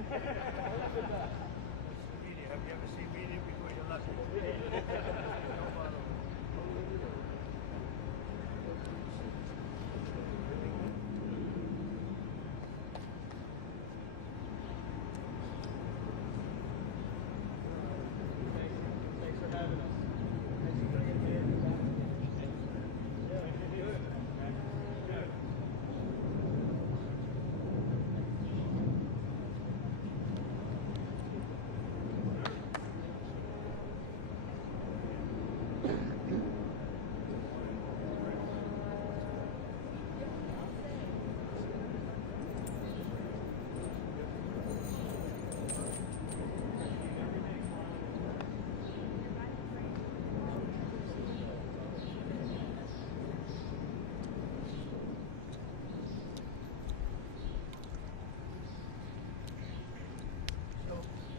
Media. Have you ever seen media before you left? No bother. Thanks for having us.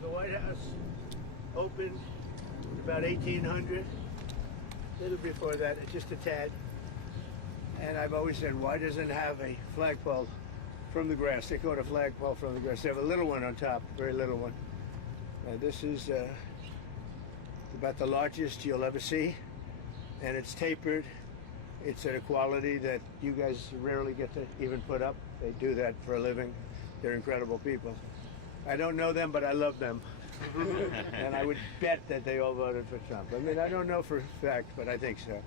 The White House opened about 1800, a little before that, just a tad. And I've always said, why doesn't it have a flagpole from the grass? They call it a flagpole from the grass. They have a little one on top, a very little one. This is about the largest you'll ever see, and it's tapered. It's at a quality that you guys rarely get to even put up. They do that for a living. They're incredible people. I don't know them, but I love them. And I would bet that they all voted for Trump. I mean, I don't know for a fact, but I think so.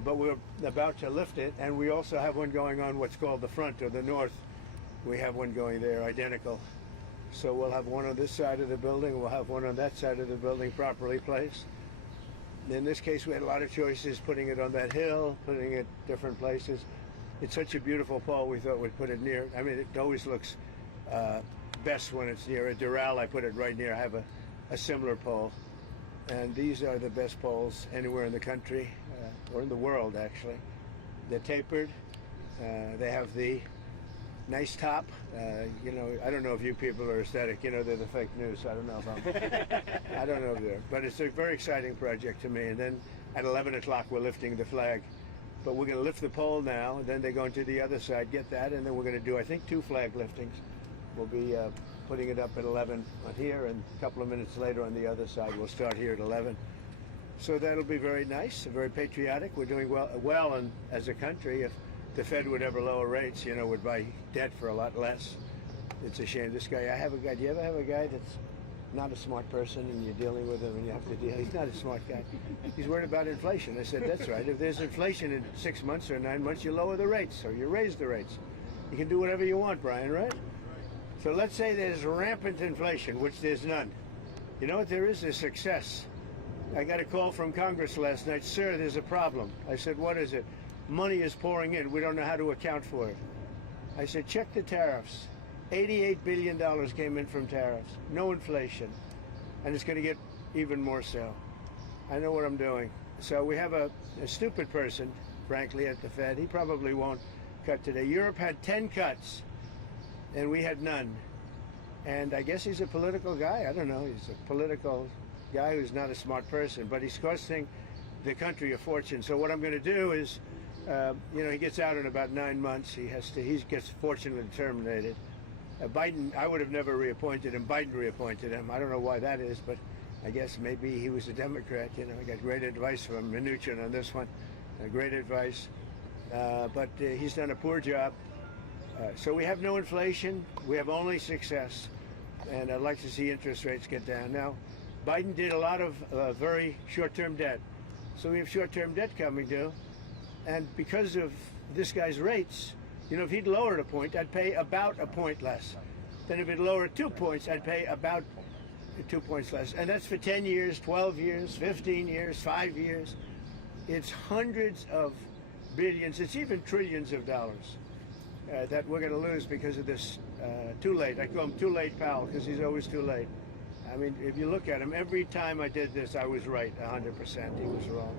But we're about to lift it, and we also have one going on what's called the front or the north. We have one going there, identical. So we'll have one on this side of the building, we'll have one on that side of the building properly placed. In this case, we had a lot of choices, putting it on that hill, putting it different places. It's such a beautiful pole, we thought we'd put it near. I mean, it always looks best when it's near a Doral. I put it right near. I have a similar pole, and these are the best poles anywhere in the country or in the world, actually. They're tapered. They have the nice top. You know, I don't know if you people are aesthetic. You know, they're the fake news. I don't know if I don't know if they're. But it's a very exciting project to me. And then at 11 o'clock, we're lifting the flag. But we're going to lift the pole now, and then they're going to the other side, get that, and then we're going to do, I think, 2 flag liftings. We'll be putting it up at 11 on here, and a couple of minutes later on the other side. We'll start here at 11. So that'll be very nice, very patriotic. We're doing well and as a country. If the Fed would ever lower rates, you know, would buy debt for a lot less. It's a shame. This guy, I have a guy, do you ever have a guy that's not a smart person and you're dealing with him and you have to deal? He's not a smart guy. He's worried about inflation. I said, that's right. If there's inflation in 6 months or 9 months, you lower the rates or you raise the rates. You can do whatever you want, Brian, right? So let's say there's rampant inflation, which there's none. You know what there is? There's success. I got a call from Congress last night. Sir, there's a problem. I said, what is it? Money is pouring in. We don't know how to account for it. I said, check the tariffs. $88 billion came in from tariffs. No inflation. And it's going to get even more so. I know what I'm doing. So we have a stupid person, frankly, at the Fed. He probably won't cut today. Europe had 10 cuts. And we had none. And I guess he's a political guy. I don't know. He's a political guy who's not a smart person, but he's costing the country a fortune. So what I'm going to do is, you know, he gets out in about 9 months. He gets fortunately terminated. Biden, I would have never reappointed him. Biden reappointed him. I don't know why that is, but I guess maybe he was a Democrat. You know, I got great advice from Mnuchin on this one. Great advice. But he's done a poor job. So we have no inflation, we have only success, and I'd like to see interest rates get down. Now, Biden did a lot of very short-term debt, so we have short-term debt coming due, and because of this guy's rates, you know, if he'd lowered a point, I'd pay about a point less. Then if he'd lowered 2 points, I'd pay about 2 points less, and that's for 10 years, 12 years, 15 years, 5 years. It's hundreds of billions, it's even trillions of dollars. That we're going to lose because of this too late. I call him Too Late Powell because he's always too late. I mean, if you look at him, every time I did this, I was right 100%. He was wrong.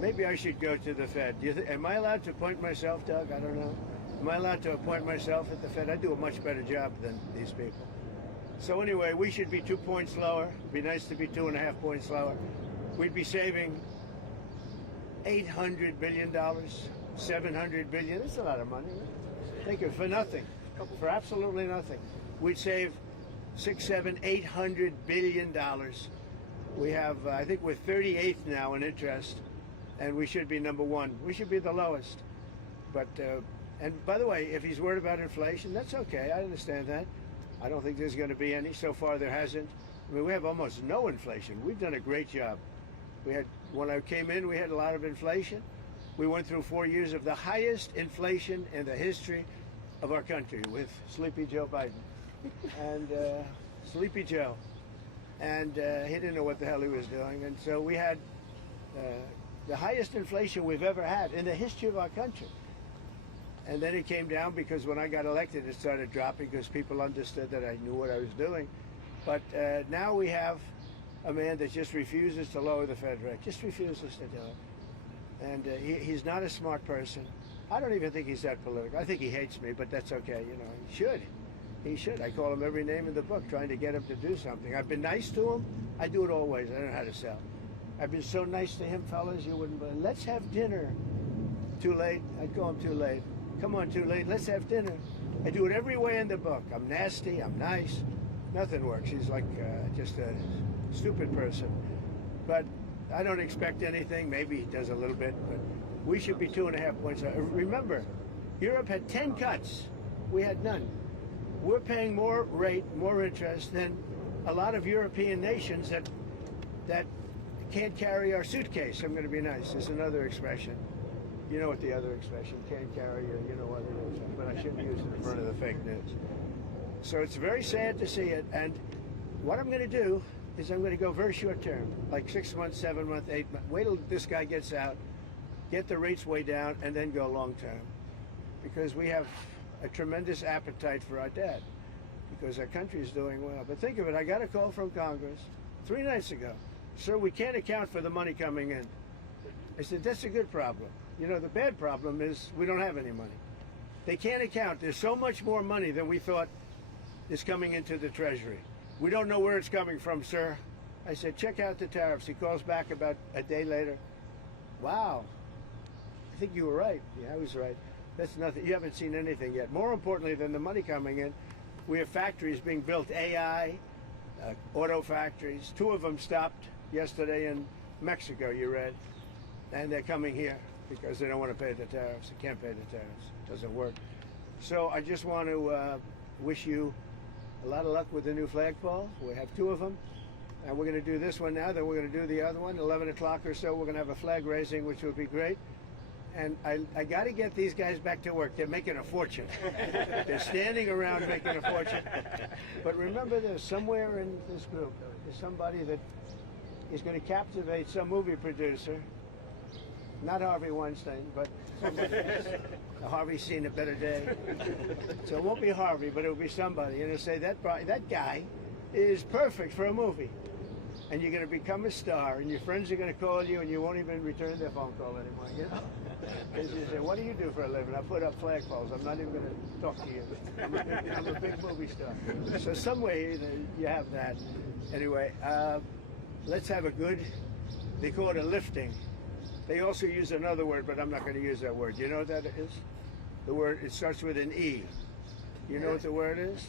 Maybe I should go to the Fed. Am I allowed to appoint myself, Doug? I don't know. Am I allowed to appoint myself at the Fed? I do a much better job than these people. So anyway, we should be 2 points lower. It'd be nice to be 2.5 points lower. We'd be saving $800 billion, $700 billion. That's a lot of money. Right? Think of for nothing, for absolutely nothing. We'd save 6, 7, 800 billion dollars. We have, I think we're 38th now in interest, and we should be number one. We should be the lowest. But, and by the way, if he's worried about inflation, that's okay. I understand that. I don't think there's going to be any. So far, there hasn't. I mean, we have almost no inflation. We've done a great job. We had, when I came in, we had a lot of inflation. We went through 4 years of the highest inflation in the history of our country with Sleepy Joe Biden. And Sleepy Joe. And he didn't know what the hell he was doing. And so we had the highest inflation we've ever had in the history of our country. And then it came down because when I got elected, it started dropping because people understood that I knew what I was doing. But now we have a man that just refuses to lower the Fed rate, just refuses to do it. And he's not a smart person. I don't even think he's that political. I think he hates me, but that's okay. You know, he should. He should. I call him every name in the book, trying to get him to do something. I've been nice to him. I do it always. I don't know how to sell. I've been so nice to him, fellas, you wouldn't believe. Let's have dinner. Too late. I'd call him too late. Come on, too late. Let's have dinner. I do it every way in the book. I'm nasty. I'm nice. Nothing works. He's like just a stupid person. But I don't expect anything. Maybe he does a little bit, but we should be 2.5 points. Remember, Europe had 10 cuts. We had none. We're paying more rate, more interest than a lot of European nations that can't carry our suitcase. I'm going to be nice. There's another expression. You know what the other expression, can't carry your, you know what it is, but I shouldn't use it in front of the fake news. So it's very sad to see it, and what I'm going to do is I'm going to go very short term, like 6 months, 7 months, 8 months. Wait till this guy gets out, get the rates way down, and then go long term. Because we have a tremendous appetite for our debt, because our country is doing well. But think of it, I got a call from Congress 3 nights ago. Sir, we can't account for the money coming in. I said, that's a good problem. You know, the bad problem is we don't have any money. They can't account. There's so much more money than we thought is coming into the Treasury. We don't know where it's coming from, sir. I said, check out the tariffs. He calls back about a day later. Wow, I think you were right. Yeah, I was right. That's nothing. You haven't seen anything yet. More importantly than the money coming in, we have factories being built, AI, auto factories. 2 of them stopped yesterday in Mexico, you read, and they're coming here because they don't want to pay the tariffs. They can't pay the tariffs. It doesn't work. So I just want to wish you a lot of luck with the new flagpole. We have 2 of them, and we're going to do this one now, then we're going to do the other one. 11 o'clock or so, we're going to have a flag raising, which will be great. And I got to get these guys back to work. They're making a fortune. They're standing around making a fortune. But remember this, somewhere in this group is somebody that is going to captivate some movie producer. Not Harvey Weinstein, but somebody else. Harvey's seen a better day. So it won't be Harvey, but it'll be somebody. And it'll say, that guy is perfect for a movie. And you're going to become a star, and your friends are going to call you, and you won't even return their phone call anymore. You know? Because you say, what do you do for a living? I put up flagpoles. I'm not even going to talk to you. I'm a big movie star. So some way you have that. Anyway, let's have a good, they call it a lifting. They also use another word, but I'm not going to use that word. You know what that is? The word, it starts with an E. You know what the word is?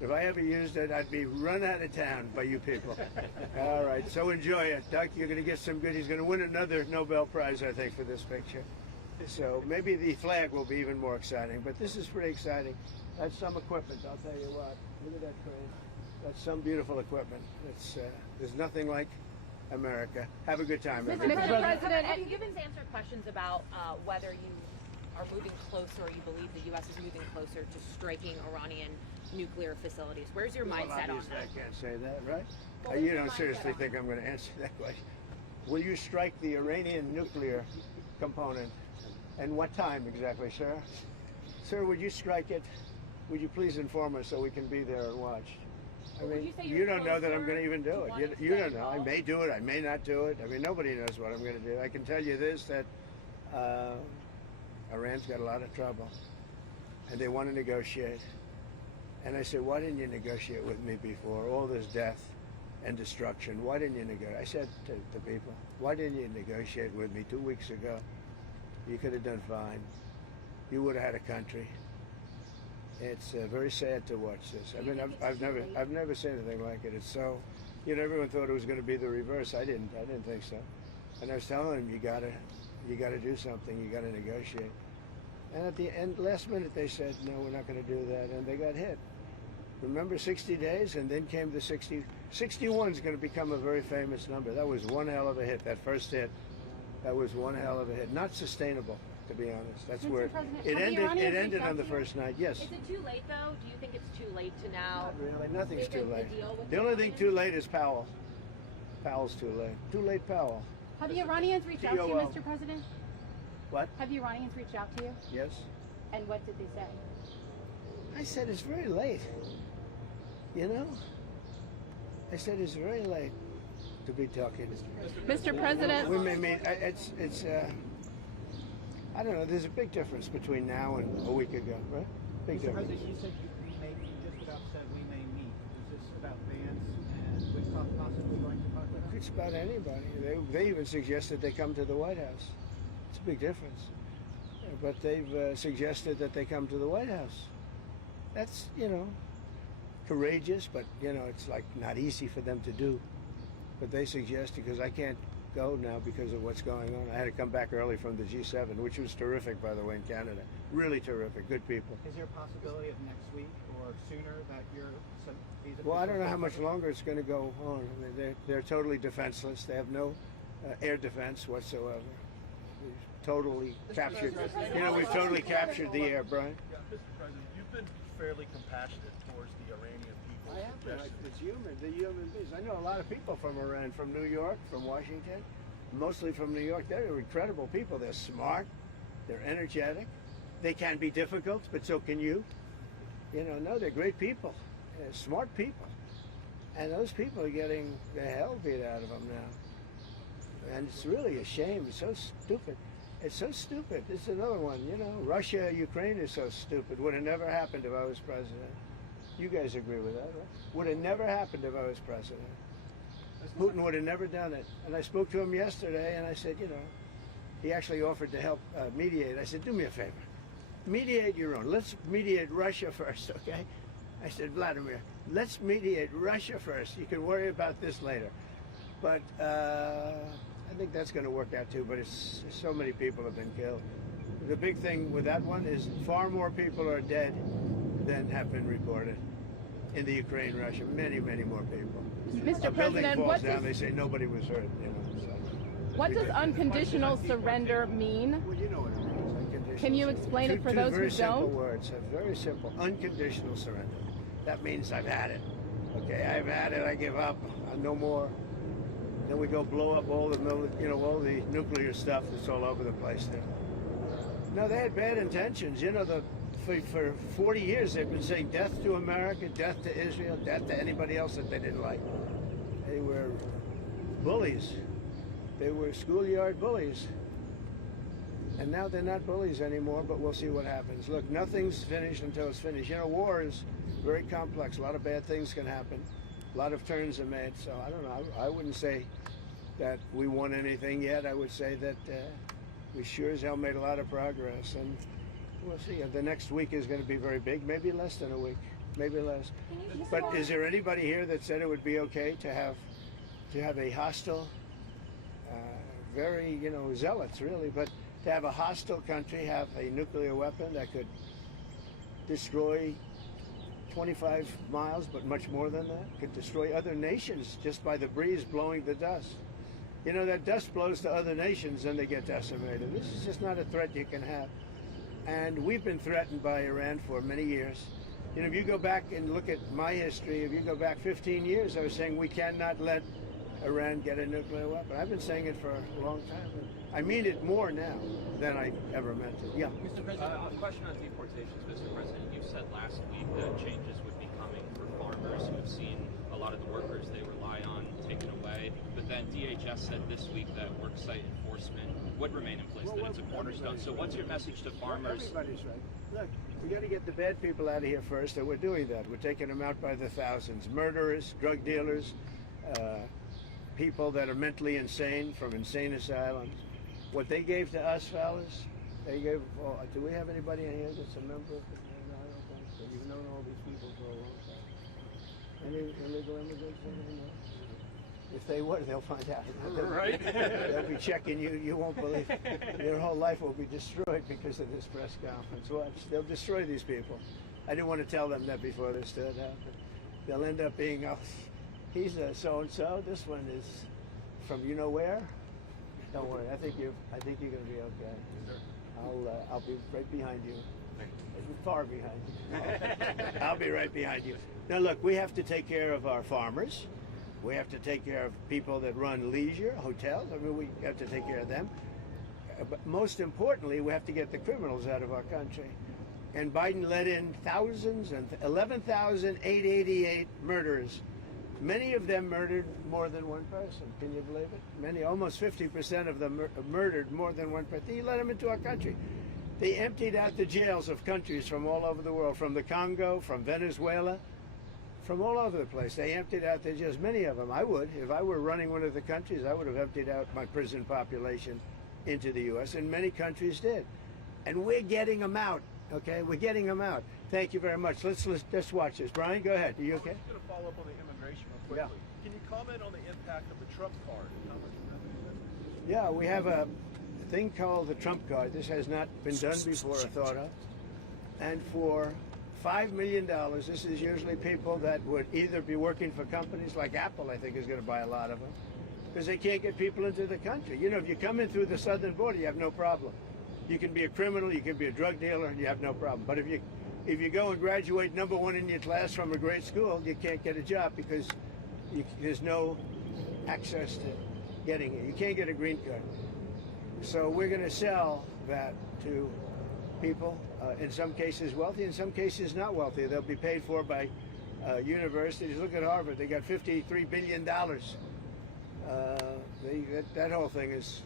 If I ever used it, I'd be run out of town by you people. All right, so enjoy it. Doc, you're going to get some good. He's going to win another Nobel Prize, I think, for this picture. So maybe the flag will be even more exciting, but this is pretty exciting. That's some equipment, I'll tell you what. Look at that crane. That's some beautiful equipment. It's, there's nothing like America. Have a good time, everybody. Mr. President, have you given to answer questions about whether you are moving closer, or you believe the U.S. is moving closer to striking Iranian nuclear facilities? Where's your mindset on that? I can't say that, right? Well, You don't seriously think I'm going to answer that question? Will you strike the Iranian nuclear component? And what time exactly, sir? Sir, would you strike it? Would you please inform us so we can be there and watch? I mean, you don't know that I'm going to even do it. You don't know. I may do it. I may not do it. I mean, nobody knows what I'm going to do. I can tell you this, that Iran's got a lot of trouble, and they want to negotiate. And I said, why didn't you negotiate with me before? All this death and destruction. Why didn't you negotiate? I said to people, why didn't you negotiate with me 2 weeks ago? You could have done fine. You would have had a country. It's very sad to watch this. I mean, I've never seen anything like it. It's so, you know, everyone thought it was going to be the reverse. I didn't think so. And I was telling them, you gotta do something. You gotta negotiate. And at the end, last minute, they said, no, we're not going to do that, and they got hit. Remember 60 days, and then came the 60. 61 is going to become a very famous number. That was one hell of a hit. That first hit, that was one hell of a hit. Not sustainable, to be honest. That's Mr. where President, it have the ended. Iranians It ended reached out on the to you? first night. Yes. Is it too late though? Do you think it's too late to now? Not really. Nothing's make too a late. deal with The the only thing Iranians? too late is Powell. Powell's too late. Too late, Powell. Have the Iranians reached out to you, TOL. Mr. President? What? Have the Iranians reached out to you? Yes. And what did they say? I said it's very late. You know? I said it's very late to be talking. Mr. President, We may meet. It's. I don't know. There's a big difference between now and a week ago, right? Big Mr. difference. President, you said we may, you just about said we may meet. Is this about Vance and with possibly going to talk about? It's about anybody. They even suggested they come to the White House. It's a big difference. But they've suggested that they come to the White House. That's, you know, courageous, but, you know, it's like not easy for them to do. But they suggested, because I can't go now because of what's going on. I had to come back early from the G7, which was terrific, by the way, in Canada. Really terrific. Good people. Is there a possibility of next week or sooner that these Well, I don't know how officials- much longer it's going to go on. I mean, they're totally defenseless. They have no air defense whatsoever. We've totally captured. You know, we've totally captured the air, Brian. Yeah, Mr. President, you've been fairly compassionate towards the Iranian people. I have been. It's human. The human beings. I know a lot of people from Iran, from New York, from Washington, mostly from New York. They're incredible people. They're smart. They're energetic. They can be difficult, but so can you. You know, no, they're great people. They're smart people. And those people are getting the hell beat out of them now. And it's really a shame. It's so stupid. It's so stupid. It's another one, you know. Russia, Ukraine is so stupid. Would have never happened if I was president. You guys agree with that, right? Would have never happened if I was president. Putin would have never done it. And I spoke to him yesterday, and I said, you know, he actually offered to help mediate. I said, do me a favor. Mediate your own. Let's mediate Russia first, okay? I said, Vladimir, let's mediate Russia first. You can worry about this later. But I think that's going to work out too, but it's so many people have been killed. The big thing with that one is far more people are dead than have been reported in the Ukraine, Russia. Many, many more people. Mr. A building President, falls what down, does, they say nobody was hurt. You know, so. what does unconditional surrender mean? Well, you know what it means. Unconditional Can you surrender. explain it for Two those very who simple don't? words. Very simple. Unconditional surrender. That means I've had it. Okay, I've had it. I give up. No more. Then we go blow up all the all the nuclear stuff that's all over the place there. No, they had bad intentions. You know, for 40 years they've been saying death to America, death to Israel, death to anybody else that they didn't like. They were bullies. They were schoolyard bullies. And now they're not bullies anymore, but we'll see what happens. Look, nothing's finished until it's finished. You know, war is very complex. A lot of bad things can happen. A lot of turns are made. So I don't know. I wouldn't say that we won anything yet. I would say that we sure as hell made a lot of progress. And we'll see. The next week is going to be very big. Maybe less than a week. Maybe less. But is there anybody here that said it would be okay to have a hostile, very, zealots really, but to have a hostile country have a nuclear weapon that could destroy 25 miles, but much more than that, could destroy other nations just by the breeze blowing the dust. You know, that dust blows to other nations and they get decimated. This is just not a threat you can have. And we've been threatened by Iran for many years. You know, if you go back and look at my history, if you go back 15 years, I was saying we cannot let Iran get a nuclear weapon. I've been saying it for a long time. I mean it more now than I ever meant it. Yeah. Mr. President, a question on deportations, Mr. President. You said last week that changes would be coming for farmers who have seen a lot of the workers they rely on taken away. But then DHS said this week that worksite enforcement would remain in place, that it's a cornerstone. So what's your message to farmers? Everybody's right. Look, we got to get the bad people out of here first, and we're doing that. We're taking them out by the thousands. Murderers, drug dealers, people that are mentally insane from insane asylums. What they gave to us, fellas, they gave. Oh, do we have anybody in here that's a member of the? No, I don't think so. You've known all these people for a long time. Any illegal immigrants anymore? If they were, they'll find out. Right. They'll be checking you. You won't believe it. Your whole life will be destroyed because of this press conference. Watch. They'll destroy these people. I didn't want to tell them that before this stood out. They'll end up being, oh, he's a so-and-so. This one is from you know where. Don't worry. I think you're going to be okay. I'll be right behind you. Far behind you. I'll be right behind you. Now look, we have to take care of our farmers. We have to take care of people that run leisure, hotels. I mean, we have to take care of them. But most importantly, we have to get the criminals out of our country. And Biden let in thousands and 11,888 murderers. Many of them murdered more than one person. Can you believe it? Many, almost 50% of them murdered more than one person. He let them into our country. They emptied out the jails of countries from all over the world, from the Congo, from Venezuela, from all over the place. They emptied out the jails, many of them. I would. If I were running one of the countries, I would have emptied out my prison population into the U.S., and many countries did. And we're getting them out, okay? We're getting them out. Thank you very much. Let's watch this. Brian, go ahead. Are you okay? I'm just going to follow up on the immigration real quickly. Can you comment on the impact of the Trump card and how much that? Yeah, we have a thing called the Trump card. This has not been done before or thought of. And for $5 million, this is usually people that would either be working for companies like Apple, I think is going to buy a lot of them, because they can't get people into the country. You know, if you come in through the southern border, you have no problem. You can be a criminal, you can be a drug dealer, and you have no problem. But if you go and graduate #1 in your class from a great school, you can't get a job because there's no access to getting it. You can't get a green card. So we're going to sell that to people, in some cases wealthy, in some cases not wealthy. They'll be paid for by universities. Look at Harvard. They got $53 billion. That whole thing is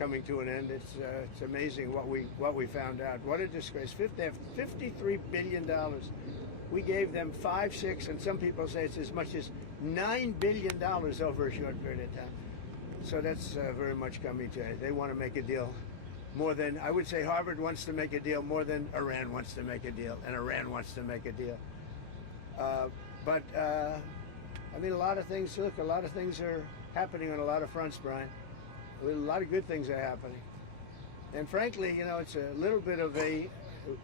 coming to an end. It's amazing what we found out. What a disgrace. They have $53 billion. We gave them 5, 6, and some people say it's as much as $9 billion over a short period of time. So that's very much coming to it. They want to make a deal more than, I would say Harvard wants to make a deal more than Iran wants to make a deal, and Iran wants to make a deal. I mean, a lot of things are happening on a lot of fronts, Brian. A lot of good things are happening. And frankly, you know, it's a little bit of a,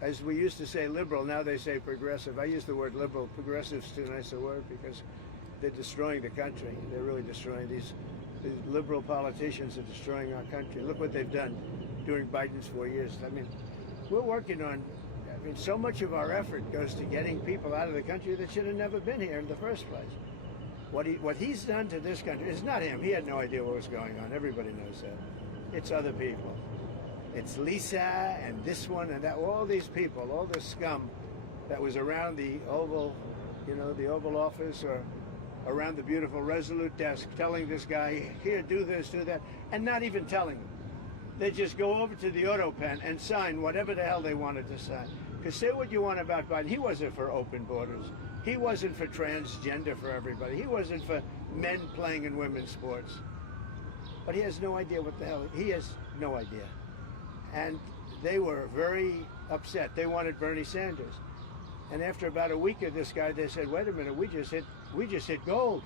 as we used to say liberal, now they say progressive. I use the word liberal. Progressive's too nice a word because they're destroying the country. They're really destroying these liberal politicians are destroying our country. Look what they've done during Biden's 4 years. I mean, we're working on, so much of our effort goes to getting people out of the country that should have never been here in the first place. What he's done to this country, it's not him. He had no idea what was going on. Everybody knows that. It's other people. It's Lisa and this one and that, all these people, all this scum that was around the Oval, the Oval Office or around the beautiful Resolute desk telling this guy, here, do this, do that, and not even telling him. They just go over to the auto pen and sign whatever the hell they wanted to sign. Because say what you want about Biden, he wasn't for open borders. He wasn't for transgender for everybody. He wasn't for men playing in women's sports. But he has no idea what the hell, he has no idea. And they were very upset. They wanted Bernie Sanders. And after about a week of this guy, they said, wait a minute, we just hit gold.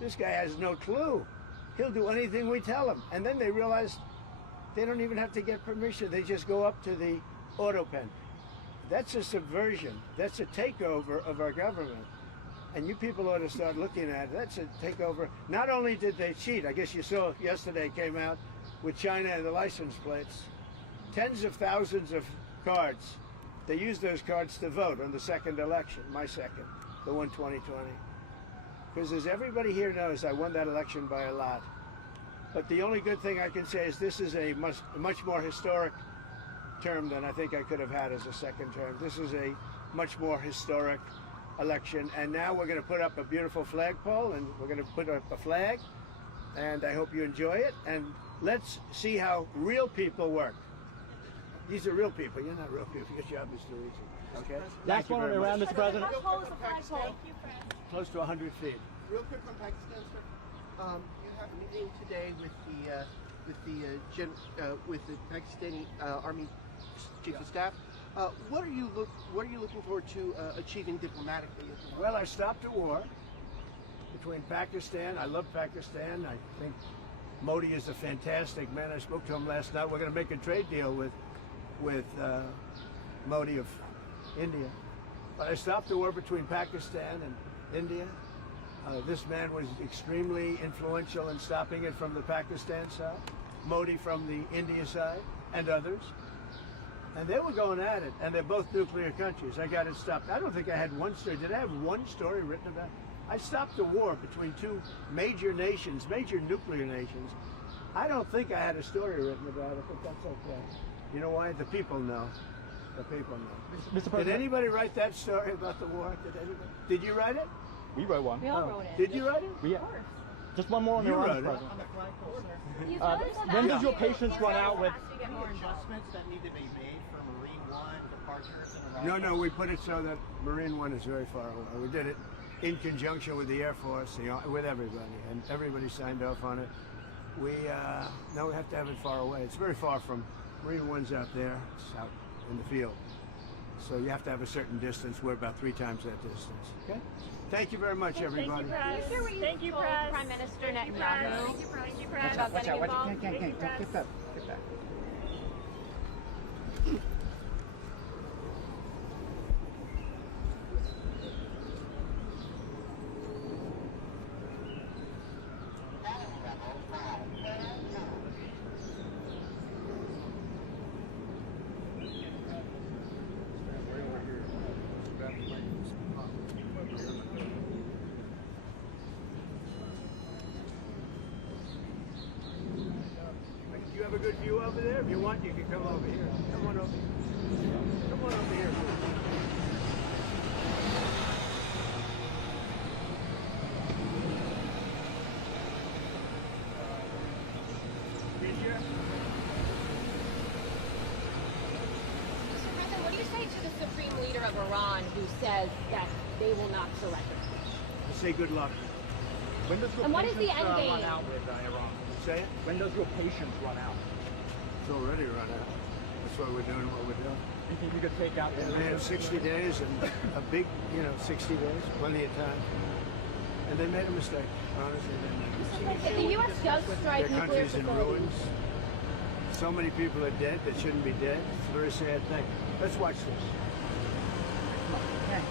This guy has no clue. He'll do anything we tell him. And then they realized they don't even have to get permission. They just go up to the auto pen. That's a subversion. That's a takeover of our government. And you people ought to start looking at it. That's a takeover. Not only did they cheat, I guess you saw yesterday came out with China and the license plates. Tens of thousands of cards. They used those cards to vote on the second election, my second, the one 2020. Because as everybody here knows, I won that election by a lot. But the only good thing I can say is this is a much more historic term than I think I could have had as a second term. This is a much more historic election. And now we're going to put up a beautiful flagpole, and we're going to put up a flag. And I hope you enjoy it. And let's see how real people work. These are real people. You're not real people. Your job is to reach it. Okay? Last one around, Mr. President. How tall is the flagpole? Close to 100 feet. Real quick on Pakistan, sir. You have a meeting today with the Pakistani Army Chief of Staff. What are you looking forward to achieving diplomatically? Well, I stopped a war between Pakistan. I love Pakistan. I think Modi is a fantastic man. I spoke to him last night. We're going to make a trade deal with Modi of India. But I stopped the war between Pakistan and India. This man was extremely influential in stopping it from the Pakistan side, Modi from the India side, and others. And they were going at it, and they're both nuclear countries. I got it stopped. I don't think I had one story. Did I have one story written about it? I stopped the war between two major nations, major nuclear nations. I don't think I had a story written about it, but that's okay. You know why? The people know. The people know. Mr. President, Did anybody write that story about the war? Did anybody? Did you write it? we wrote one. We all wrote it. Did you write it? We, just one more on You Iran, wrote it. President. On the flagpole, sir. You tell us about When does it. your patience run out with? Any adjustments that need to be made for Marine One departures and arrivals? No, we put it so that Marine One is very far away. We did it in conjunction with the Air Force, with everybody, and everybody signed off on it. Now we have to have it far away. It's very far from Marine One's out there. It's out in the field. So you have to have a certain distance. We're about 3 times that distance. Okay? Thank you very much, everybody. Thank you, Prime Minister Netanyahu about getting involved. Get back. Get back. Do you have a good view over there? If you want, you can come over here. Come on over here. Come on over here. Mr. President, what do you say to the supreme leader of Iran who says that they will not surrender? Say good luck. When does your And what is the patience end game? run out with Iran? Say it. When does your patience run out? It's already run out. That's why we're doing what we're doing. You think you could take out the They have 60 days and a big, 60 days, plenty of time. And they made a mistake. Honestly, they made a mistake. If the U.S. does strike Their nuclear country's in facilities, ruins. So many people are dead that shouldn't be dead. It's a very sad thing. Let's watch this.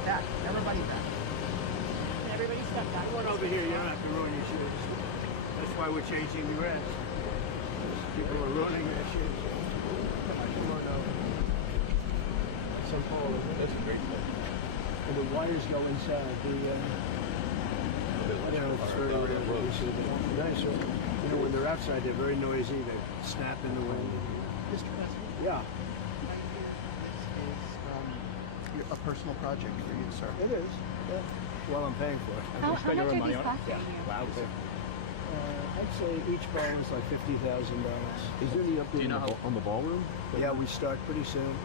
Back. Everybody back. everybody step back. Come on over here. You don't have to ruin your shoes. That's why we're changing the grass. People are ruining their shoes. Come on over. Some pole. That's a great thing. And the wires go inside. It's very rare that you see them. Nice. When they're outside, they're very noisy. They snap in the wind. Mr. President, Yeah, this is a personal project for you, sir. it is. Yeah. Well, I'm paying for it. How much are these costing you? Wow. I'd say each ball is like $50,000. Is there any update on the ballroom? Yeah, we start pretty soon.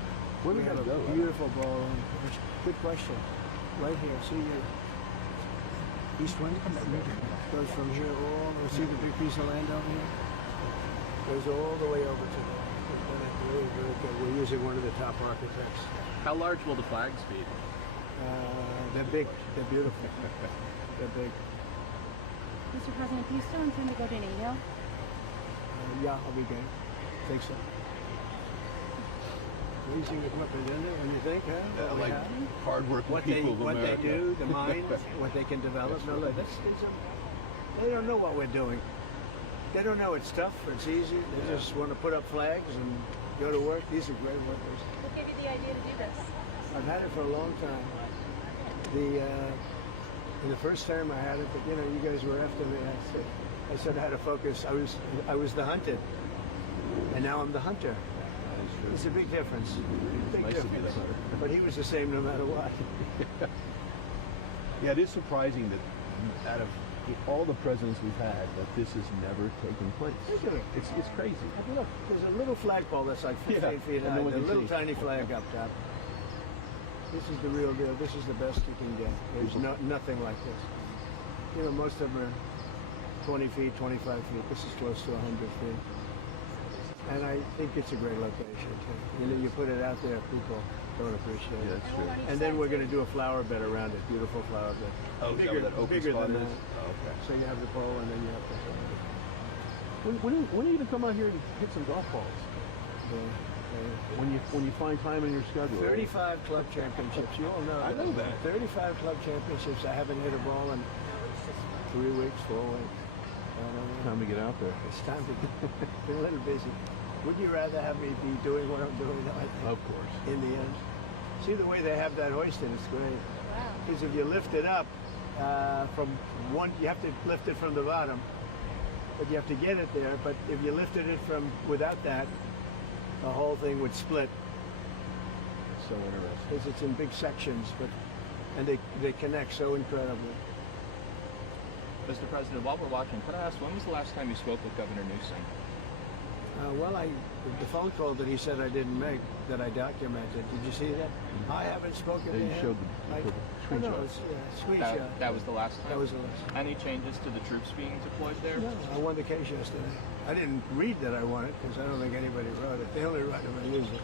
Where We we have gotta a go? beautiful ballroom. Good question. Right here. See your east wind? Goes from here all. See the big piece of land over here? Goes all the way over to there. Very, very good. We're using one of the top architects. How large will the flags be? They're big. They're beautiful. They're big. Mr. President, do you still intend to go to NATO? Yeah, I'll be game. Think so. Amazing equipment, isn't it? When you think, huh? What we Like have? hardworking What people of they America. do, the mind, what they can develop. No, look, they don't know what we're doing. They don't know it's tough or it's easy. They just want to put up flags and go to work. These are great workers. What gave you the idea to do this? I've had it for a long time. In the first term I had it, but you guys were after me. I said I had to focus. I was the hunted, and now I'm the hunter. It's a big difference. Big nice to be difference. the hunter. But he was the same no matter what. Yeah, it is surprising that out of all the presidents we've had, that this has never taken place. Look at it. It's crazy. Look, there's a little flagpole that's like 15 Yeah, feet and high. no one A can little see. tiny flag up top. This is the real deal. This is the best you can get. There's nothing like this. Most of them are 20 feet, 25 feet. This is close to 100 feet. And I think it's a great location, too. You put it out there, people don't appreciate Yeah, it. that's true. And then we're going to do a flower bed around it, beautiful flower bed. Oh, is that where that open bigger spot than is? that. Oh, okay. So you have the pole and then you have the When are you going to come out here and hit some golf balls? When you find time in your schedule. 35 club championships. You all know. I know that. 35 club championships. I haven't hit a ball in 3 weeks, 4 weeks. Time to get out there. It's time to be a little busy. Would you rather have me be doing what I'm doing? I think, Of course. in the end. See the way they have that hoisted? It's great. Wow. Because if you lift it up from one, you have to lift it from the bottom, but you have to get it there. But if you lifted it from without that, the whole thing would split. It's so interesting. Because it's in big sections, and they connect so incredibly. Mr. President, while we're watching, could I ask, when was the last time you spoke with Governor Newsom? Well, the phone call that he said I didn't make, that I documented. Did you see that? I haven't spoken Yeah, to you him. showed the screenshot. No, it's screenshot. That was the last time? That was the last time. Any changes to the troops being deployed there? No, I won the case yesterday. I didn't read that I won it because I don't think anybody wrote it. They only write it when I use it.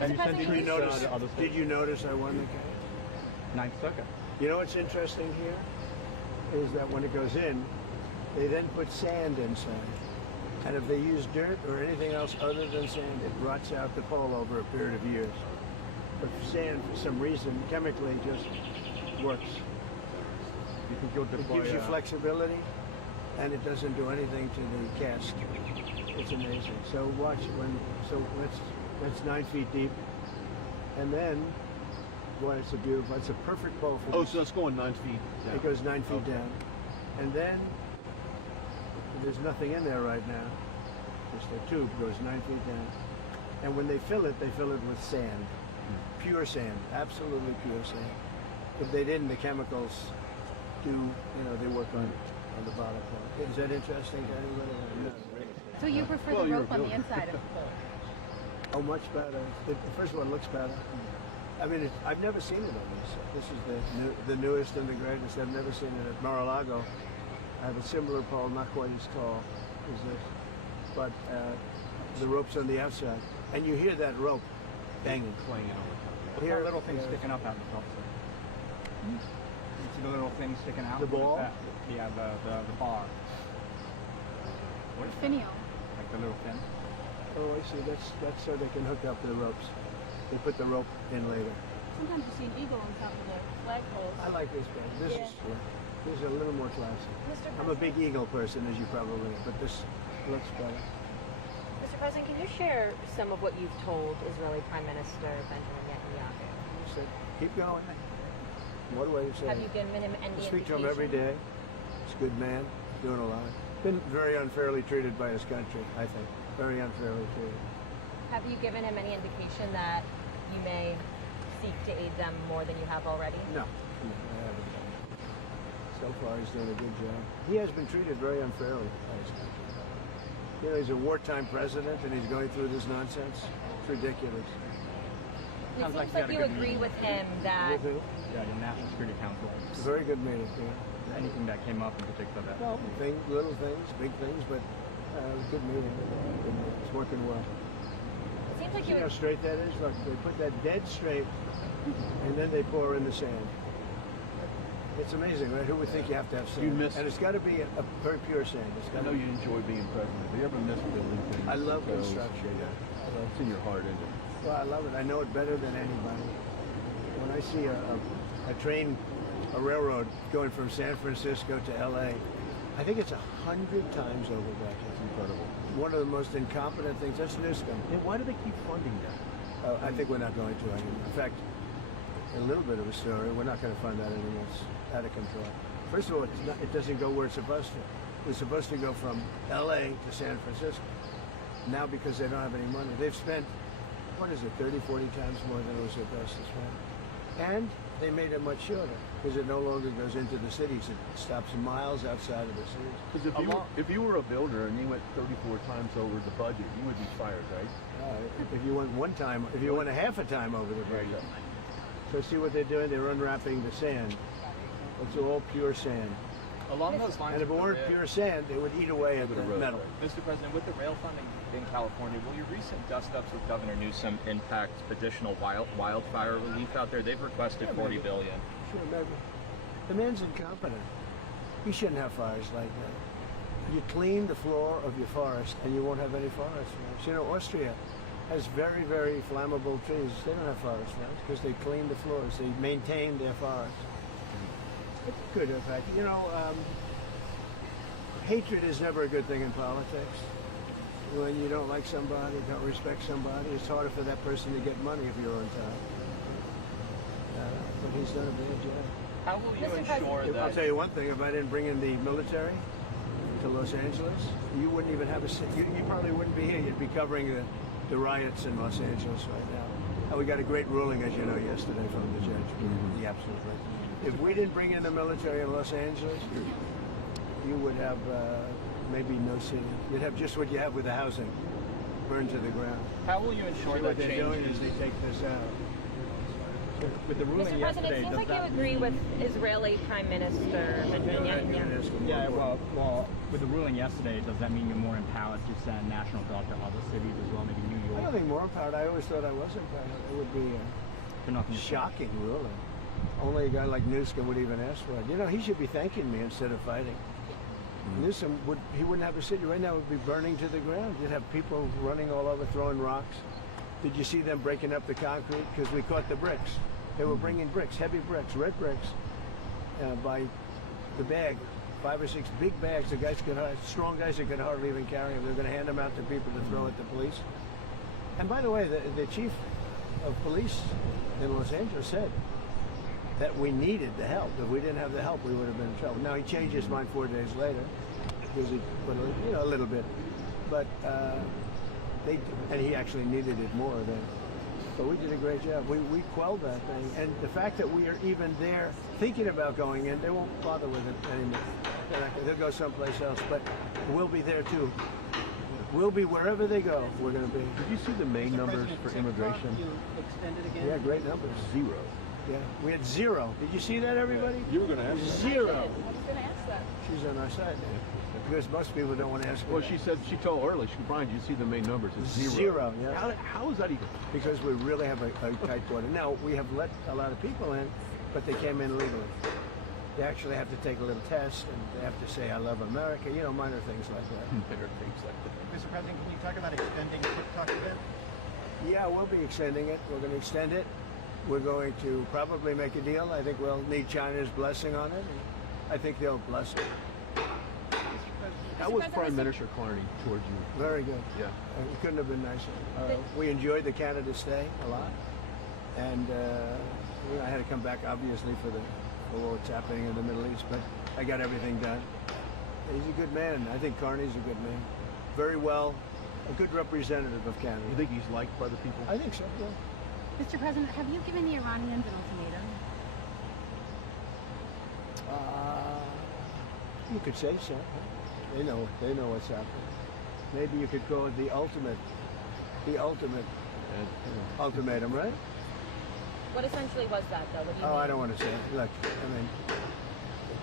And you said Did you notice? Did you notice I won the case? Ninth Circuit. You know what's interesting here is that when it goes in, they then put sand inside. And if they use dirt or anything else other than sand, it rots out the pole over a period of years. But sand, for some reason, chemically just works. You think you'll It deploy? gives you flexibility, and it doesn't do anything to the cast. It's amazing. So watch when. So that's 9 feet deep, and then, boy, it's a beautiful. It's a perfect pole for. Oh, so it's going 9 feet down. It goes 9 feet Okay. down, and then there's nothing in there right now. Just a tube goes 9 feet down, and when they fill it with sand, pure sand, absolutely pure sand. If they didn't, the chemicals do. They work on the bottom part. Is that interesting to anybody? No. So you prefer Well, the you're rope on the building. inside of the pole? Oh, much better. The first one looks better. I mean, I've never seen it on this. This is the newest and the greatest. I've never seen it at Mar-a-Lago. I have a similar pole, not quite as tall as this, but the rope's on the outside, and you hear that rope banging. Clanging all the time. What's that little thing sticking up out of the top, sir? You see the little thing sticking out? The What is ball? that? Yeah, the bar. What is that? Finial. Like the little fin? Oh, I see. That's so they can hook up the ropes. They put the rope in later. Sometimes you see an eagle on top of the flagpoles. I like this better. This is a little more classy. Mr. I'm a big eagle person, as you probably know, but this looks better. Mr. President, can you share some of what you've told Israeli Prime Minister Benjamin Netanyahu? He said, keep going. What a way to say Have it. you given him any I speak to indication? him every day. He's a good man, doing a lot. Been very unfairly treated by his country, I think. Very unfairly treated. Have you given him any indication that you may seek to aid them more than you have already? No, I haven't. So far, he's doing a good job. He has been treated very unfairly by his country. He's a wartime president, and he's going through this nonsense. It's ridiculous. It Sounds seems like like, you had a you good agree meeting. with him that With who? Yeah, the National Security Council. It's a very good meeting. Yeah. Anything that came up in particular that? No, little things, big things, but good meeting. It's working well. it seems like See you how straight that is? Look, they put that dead straight, and then they pour in the sand. It's amazing, right? Who would think you have to have sand? You miss- And it's got to be a very pure sand. It's I got know you enjoy being president. Do you ever miss building things? I love So, construction. Well, it's in your heart, isn't it? Well, I love it. I know it better than anybody. When I see a train, a railroad going from San Francisco to L.A., I think it's 100 times over back It's here. incredible. One of the most incompetent things. That's Newsom. And why do they keep funding that? I think we're not going to anymore. In fact, a little bit of a story. We're not going to fund that anymore. It's out of control. First of all, it doesn't go where it's supposed to. It was supposed to go from L.A. to San Francisco. Now, because they don't have any money, they've spent, 30, 40 times more than it was supposed to spend. And they made it much shorter because it no longer goes into the cities. It stops miles outside of the cities. Because if you were a builder and you went 34 times over the budget, you would be fired, right? If you went one time, if you went a half a time over the There you budget. go. So see what they're doing? They're unwrapping the sand. It's all pure sand. Along those lines, And if it with the weren't rail- pure sand, it would eat away at the metal. Mr. President, with the rail funding in California, will your recent dust-ups with Governor Newsom impact additional wildfire relief out there? They've requested $40 billion. Sure, maybe. The man's incompetent. He shouldn't have fires like that. You clean the floor of your forest and you won't have any forest fires. You know, Austria has very, very flammable trees. They don't have forest fires because they clean the floors. They maintain their forests. It's good, in fact. You know, hatred is never a good thing in politics. When you don't like somebody, don't respect somebody, it's harder for that person to get money if you're on top. But he's done a bad job. How will you ensure that... I'll tell you one thing, if I didn't bring in the military to Los Angeles, you wouldn't even have you probably wouldn't be here. You'd be covering the riots in Los Angeles right now. And we got a great ruling, as you know, yesterday from the judge. The absolute right. If we didn't bring in the military in Los Angeles, you would have maybe no city. You'd have just what you have with the housing, burned to the ground. How will you ensure what that they're change doing is they take this out. with the ruling Mr. President, yesterday? it seems does like you that agree with Israeli Prime Minister Benjamin Netanyahu. Yeah, well, with the ruling yesterday, does that mean you're more empowered to send National Guard to other cities as well, maybe New I York? don't think more empowered. I always thought I was empowered. It would be For nothing. shocking ruling. Only a guy like Newsom would even ask for it. You know, he should be thanking me instead of fighting. Newsom wouldn't have a city right now. It would be burning to the ground. You'd have people running all over, throwing rocks. Did you see them breaking up the concrete? Because we caught the bricks. They were bringing bricks, heavy bricks, red bricks, by the bag, 5 or 6 big bags. The guys strong guys that could hardly even carry them. They're going to hand them out to people to throw at the police. And by the way, the chief of police in Los Angeles said that we needed the help. If we didn't have the help, we would have been in trouble. Now he changed his mind 4 days later because he put a little bit, but and he actually needed it more than. But we did a great job. We quelled that thing, and the fact that we are even there thinking about going in, they won't bother with it anymore. They'll go someplace else, but we'll be there too. We'll be wherever they go. We're going to be. Did you see the Maine numbers for immigration? You extended again? Yeah, great numbers. 0. Yeah, we had 0. Did you see that, everybody? You were going to ask. 0. I was going to ask that. She's on our side now. Because most people don't want to ask her. Well, that. she told earlier, Brian, did you see the Maine numbers? It's 0. 0, yeah. How is that even? Because we really have a tight border. Now, we have let a lot of people in, but they came in legally. They actually have to take a little test, and they have to say, I love America, you know, minor things like that. Bigger things like that. Mr. President, can you talk about extending the TikTok event? Yeah, we'll be extending it. We're going to extend it. We're going to probably make a deal. I think we'll need China's blessing on it. And I think they'll bless it. How was Prime Minister Carney towards you? Very good. Yeah. It couldn't have been nicer. We enjoyed the Canada stay a lot. And I had to come back, obviously, for what's happening in the Middle East. But I got everything done. He's a good man. I think Carney's a good man. Very well, a good representative of Canada. You think he's liked by the people? I think so, yeah. Mr. President, have you given the Iranians an ultimatum? You could say so. They know what's happening. Maybe you could call it the ultimate ultimatum, right? What essentially was that, though? What do you mean? I don't want to say it. Look, I mean,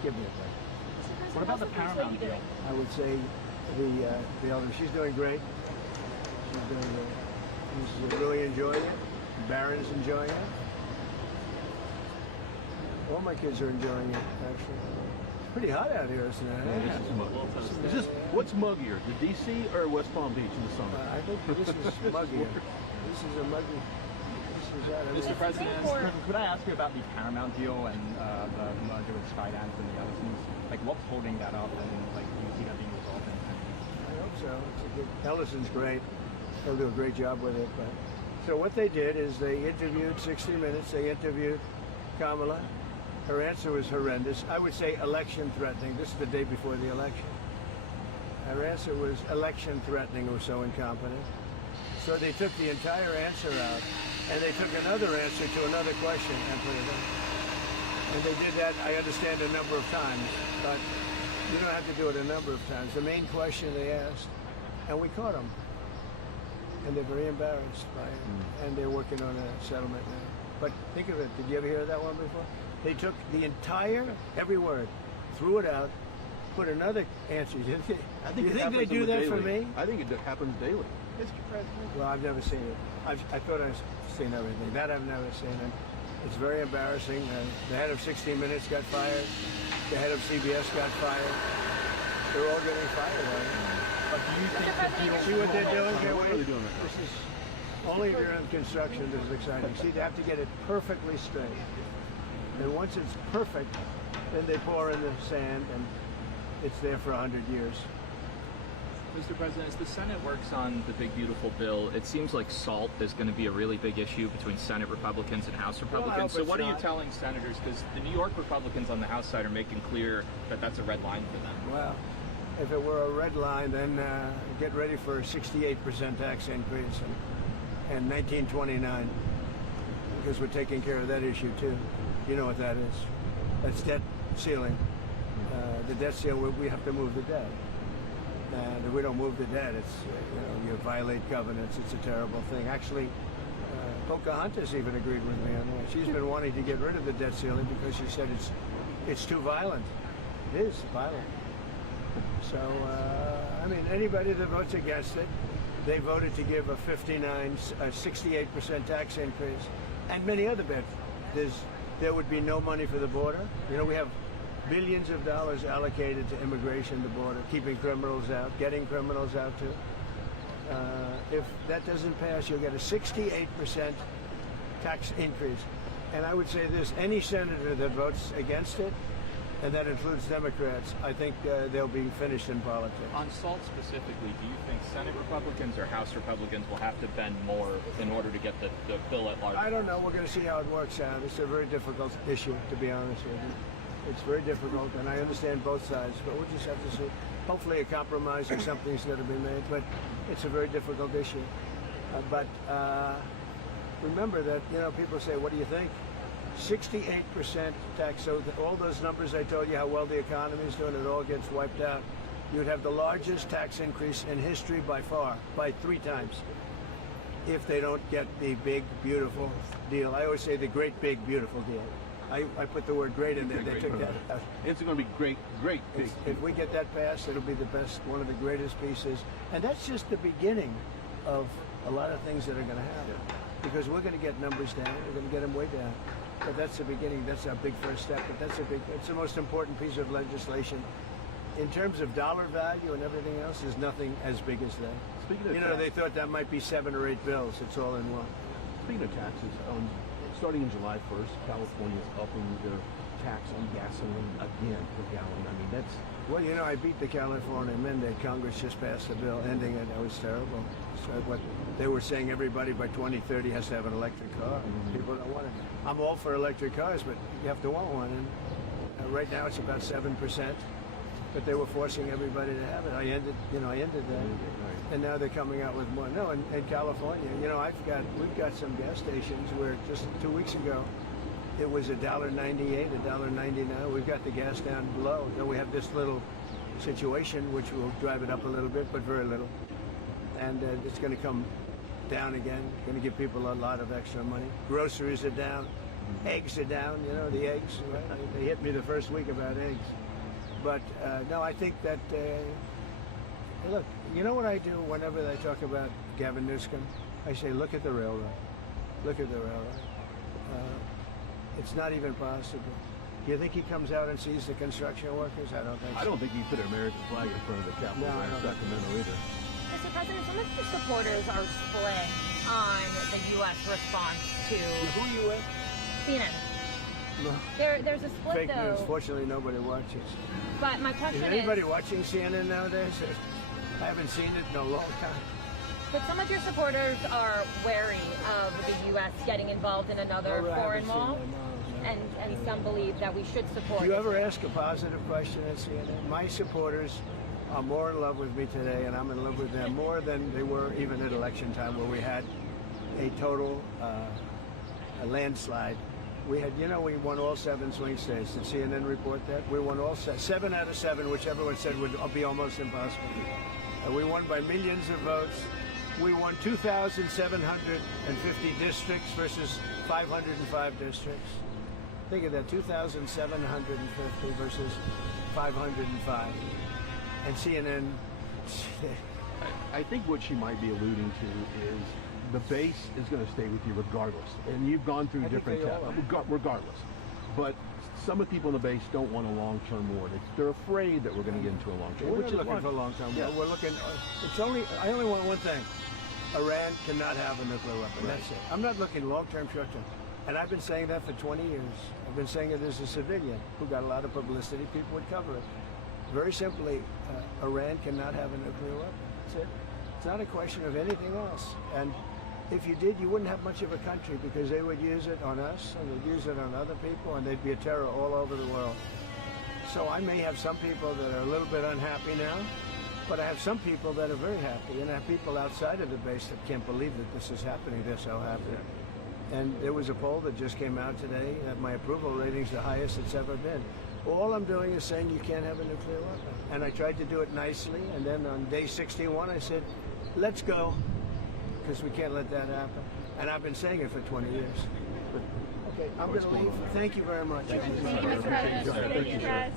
give me a break. What about the Paramount deal? I would say the elder. She's doing great. She's doing great. She's really enjoying it. Barron's enjoying it. All my kids are enjoying it, actually. It's pretty hot out here, isn't it? Is this what's muggier, the DC or West Palm Beach in the summer? I think this is muggier. This is a muggy. This is that. Mr. President, could I ask you about the Paramount deal and the merger with Skydance and the other things? Like, what's holding that up, and like, do you see that being resolved? I hope so. It's a good. Ellison's great. He'll do a great job with it. But so what they did is they interviewed 60 Minutes. They interviewed Kamala. Her answer was horrendous. I would say election threatening. This is the day before the election. Her answer was election threatening or so incompetent. So they took the entire answer out, and they took another answer to another question and put it in. And they did that, I understand, a number of times, but you don't have to do it a number of times. The main question they asked, and we caught them. And they're very embarrassed by it, and they're working on a settlement now. But think of it, did you ever hear that one before? They took the entire, every word, threw it out, put another answer. Do you think it they happens do on the that for daily. me? I think it happens daily. Mr. President, Well, I've never seen it. I thought I've seen everything. That I've never seen. And it's very embarrassing. The head of 60 Minutes got fired. The head of CBS got fired. They're all getting fired. But do you think Mr. President, See what they're doing here? What are they doing right now? This is only if you're in construction. This is exciting. See, they have to get it perfectly straight. And once it's perfect, then they pour in the sand, and it's there for 100 years. Mr. President, as the Senate works on the big beautiful bill, it seems like SALT is going to be a really big issue between Senate Republicans and House Republicans. So what are you telling senators? Because the New York Republicans on the House side are making clear that that's a red line for them. Well, if it were a red line, then get ready for a 68% tax increase in 1929, because we're taking care of that issue too. You know what that is? That's debt ceiling. The debt ceiling, we have to move the debt. And if we don't move the debt, it's you violate covenants. It's a terrible thing. Actually, Pocahontas even agreed with me on that. She's been wanting to get rid of the debt ceiling because she said it's too violent. It is violent. So I mean, anybody that votes against it, they voted to give a 68% tax increase, and many other bets. There would be no money for the border. You know, we have billions of dollars allocated to immigration, the border, keeping criminals out, getting criminals out too. If that doesn't pass, you'll get a 68% tax increase. And I would say this, any senator that votes against it, and that includes Democrats, I think they'll be finished in politics. On SALT specifically, do you think Senate Republicans or House Republicans will have to bend more in order to get the bill at large? I don't know. We're going to see how it works out. It's a very difficult issue, to be honest with you. It's very difficult, and I understand both sides, but we'll just have to see. Hopefully a compromise or something's going to be made, but it's a very difficult issue. But remember that, people say, what do you think? 68% tax, so all those numbers I told you, how well the economy is doing, it all gets wiped out. You'd have the largest tax increase in history by far, by 3 times, if they don't get the big, beautiful deal. I always say the great, big, beautiful deal. I put the word great in there. They took that out. It's going to be great, big. If we get that passed, it'll be the best, one of the greatest pieces. And that's just the beginning of a lot of things that are going to happen. Because we're going to get numbers down. We're going to get them way down. But that's the beginning. That's a big first step. But it's the most important piece of legislation. In terms of dollar value and everything else, there's nothing as big as that. Speaking of they thought that might be 7 or 8 bills. It's all in one. Speaking of taxes, starting in July 1st, California is upping their tax on gasoline again per gallon. I mean, that's... Well, I beat the California mandate. Congress just passed a bill ending it. That was terrible. So what they were saying, everybody by 2030 has to have an electric car. People don't want it. I'm all for electric cars, but you have to want one. And right now it's about 7%. But they were forcing everybody to have it. I ended that. And now they're coming out with more. No, in California, we've got some gas stations where just 2 weeks ago, it was $1.98, $1.99. We've got the gas down below. Then we have this little situation which will drive it up a little bit, but very little. And it's going to come down again. Going to give people a lot of extra money. Groceries are down. Eggs are down. The eggs. Right? They hit me the first week about eggs. But no, I think that, look, you know what I do whenever they talk about Gavin Newsom? I say, look at the railroad. Look at the railroad. It's not even possible. Do you think he comes out and sees the construction workers? I don't think so. I don't think he put an American flag in front of the Capitol in Sacramento either. Mr. President, some of your supporters are split on the U.S. response to... Who are you with? CNN. No. There's a split, Fake though. news. Fortunately, nobody watches. But my question is anybody watching CNN nowadays? I haven't seen it in a long time. But some of your supporters are wary of the U.S. getting involved in another foreign wall, and some believe that we should support. Do you ever ask a positive question at CNN? My supporters are more in love with me today, and I'm in love with them more than they were even at election time, where we had a total a landslide. We had, we won all 7 swing states. Did CNN report that? We won all 7 out of 7, which everyone said would be almost impossible. We won by millions of votes. We won 2,750 districts versus 505 districts. Think of that, 2,750 versus 505. And CNN, I think what she might be alluding to is the base is going to stay with you regardless. And you've gone through I think different they all tests, regardless. But some of the people in the base don't want a long-term war. They're afraid that we're going to get into a long-term war. we're not looking for a long-term war. Yeah. We're looking, I only want one thing. Iran cannot have a nuclear weapon. That's it. I'm not looking long-term, short-term. And I've been saying that for 20 years. I've been saying it as a civilian who got a lot of publicity. People would cover it. Very simply, Iran cannot have a nuclear weapon. That's it. It's not a question of anything else. And if you did, you wouldn't have much of a country because they would use it on us and they'd use it on other people and they'd be a terror all over the world. So I may have some people that are a little bit unhappy now, but I have some people that are very happy, and I have people outside of the base that can't believe that this is happening. They're so happy. And there was a poll that just came out today that my approval rating's the highest it's ever been. All I'm doing is saying you can't have a nuclear weapon. And I tried to do it nicely, and then on day 61 I said, let's go, because we can't let that happen. And I've been saying it for 20 years. Okay, I'm going to leave. Thank you very much. Thank you, Mr. President.